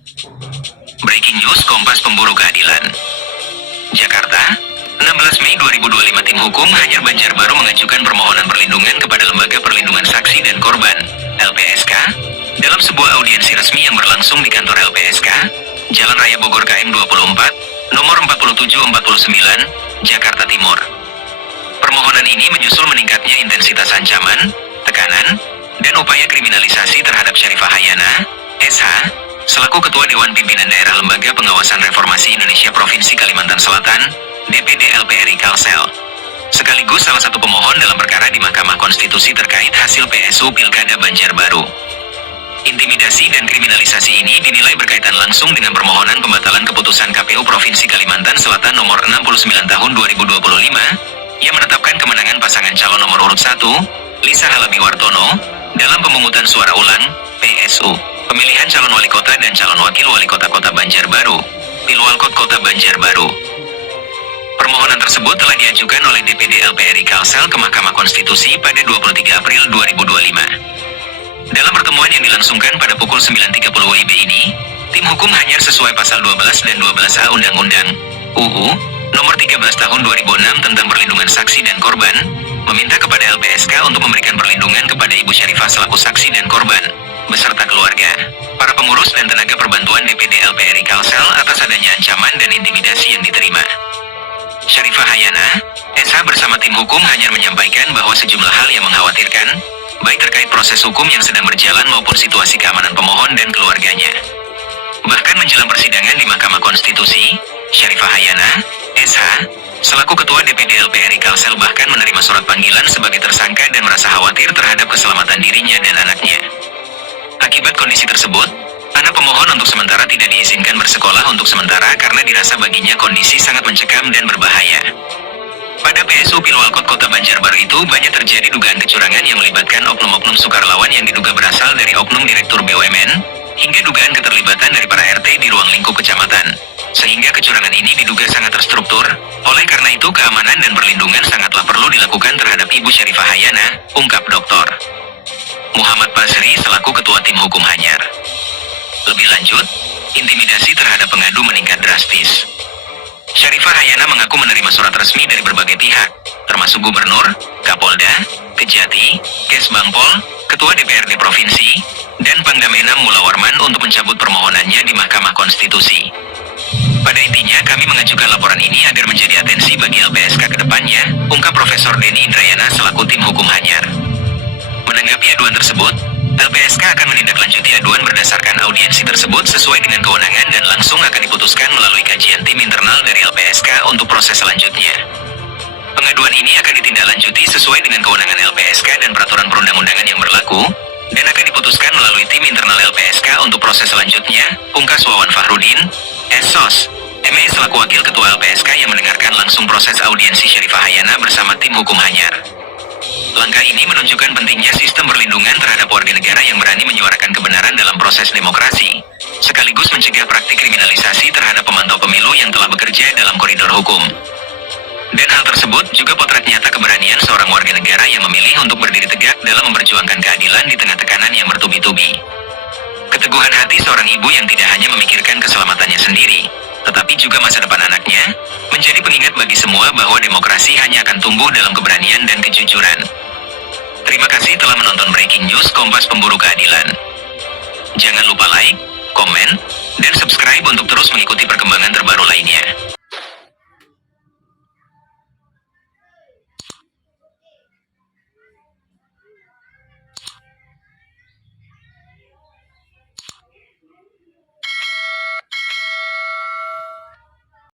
Breaking News Kompas Pemburu Keadilan. Jakarta, 16 Mei 2025. Tim Hukum Hanyar Banjarbaru mengajukan permohonan perlindungan kepada Lembaga Perlindungan Saksi dan Korban, LPSK, dalam sebuah audiensi resmi yang berlangsung di kantor LPSK, Jalan Raya Bogor KM 24, nomor 4749, Jakarta Timur. Permohonan ini menyusul meningkatnya intensitas ancaman, tekanan, dan upaya kriminalisasi terhadap Syarifah Hayana, SH, selaku Ketua Dewan Pimpinan Daerah Lembaga Pengawasan Reformasi Indonesia Provinsi Kalimantan Selatan, DPD LPRI Kalsel, sekaligus salah satu pemohon dalam perkara di Mahkamah Konstitusi terkait hasil PSU Pilkada Banjarbaru. Intimidasi dan kriminalisasi ini dinilai berkaitan langsung dengan permohonan pembatalan keputusan KPU Provinsi Kalimantan Selatan nomor 69 tahun 2025, yang menetapkan kemenangan pasangan calon nomor urut 1, Lisa Halabiwartono, dalam pemungutan suara ulang, PSU, pemilihan calon wali kota dan calon wakil wali kota Kota Banjarbaru, Pilwalkot Kota Banjarbaru. Permohonan tersebut telah diajukan oleh DPD LPRI Kalsel ke Mahkamah Konstitusi pada 23 April 2025. Dalam pertemuan yang dilangsungkan pada pukul 9.30 WIB ini, tim hukum Hanyar sesuai pasal 12 dan 12A Undang-Undang UU nomor 13 tahun 2006 tentang perlindungan saksi dan korban, meminta kepada LPSK untuk memberikan perlindungan kepada Ibu Syarifah selaku saksi dan korban, beserta keluarga, para pengurus dan tenaga perbantuan DPD LPRI Kalsel atas adanya ancaman dan intimidasi yang diterima. Syarifah Hayana, SH bersama tim hukum Hanyar menyampaikan bahwa sejumlah hal yang mengkhawatirkan, baik terkait proses hukum yang sedang berjalan maupun situasi keamanan pemohon dan keluarganya. Bahkan menjelang persidangan di Mahkamah Konstitusi, Syarifah Hayana, SH, selaku Ketua DPD LPRI Kalsel bahkan menerima surat panggilan sebagai tersangka dan merasa khawatir terhadap keselamatan dirinya dan anaknya. Akibat kondisi tersebut, anak pemohon untuk sementara tidak diizinkan bersekolah untuk sementara karena dirasa baginya kondisi sangat mencekam dan berbahaya. Pada PSU Pilwalkot Kota Banjarbaru itu banyak terjadi dugaan kecurangan yang melibatkan oknum-oknum sukarelawan yang diduga berasal dari oknum Direktur BUMN, hingga dugaan keterlibatan dari para RT di ruang lingkup kecamatan. Sehingga kecurangan ini diduga sangat terstruktur, oleh karena itu keamanan dan perlindungan sangatlah perlu dilakukan terhadap Ibu Syarifah Hayana, ungkap Dr. Muhammad Basri selaku Ketua Tim Hukum Hanyar. Lebih lanjut, intimidasi terhadap pengadu meningkat drastis. Syarifah Hayana mengaku menerima surat resmi dari berbagai pihak, termasuk Gubernur, Kapolda, Kejati, Kesbangpol, Ketua DPRD Provinsi, dan Pangdam Enam Mula Warman untuk mencabut permohonannya di Mahkamah Konstitusi. Pada intinya kami mengajukan laporan ini agar menjadi atensi bagi LPSK ke depannya, ungkap Profesor Denny Indrayana selaku Tim Hukum Hanyar. Menanggapi aduan tersebut, LPSK akan menindaklanjuti aduan berdasarkan audiensi tersebut sesuai dengan kewenangan dan langsung akan diputuskan melalui kajian tim internal dari LPSK untuk proses selanjutnya. Pengaduan ini akan ditindaklanjuti sesuai dengan kewenangan LPSK dan peraturan perundang-undangan yang berlaku, dan akan diputuskan melalui tim internal LPSK untuk proses selanjutnya, pungkas Wawan Fahrudin, SSOS, ME selaku Wakil Ketua LPSK yang mendengarkan langsung proses audiensi Syarifah Hayana bersama tim hukum Hanyar. Langkah ini menunjukkan pentingnya sistem perlindungan terhadap warga negara yang berani menyuarakan kebenaran dalam proses demokrasi, sekaligus mencegah praktik kriminalisasi terhadap pemantau pemilu yang telah bekerja dalam koridor hukum. Dan hal tersebut juga potret nyata keberanian seorang warga negara yang memilih untuk berdiri tegak dalam memperjuangkan keadilan di tengah tekanan yang bertubi-tubi. Keteguhan hati seorang ibu yang tidak hanya memikirkan keselamatannya sendiri, tetapi juga masa depan anaknya, menjadi pengingat bagi semua bahwa demokrasi hanya akan tumbuh dalam keberanian dan kejujuran. Terima kasih telah menonton Breaking News Kompas Pemburu Keadilan. Jangan lupa like, komen, dan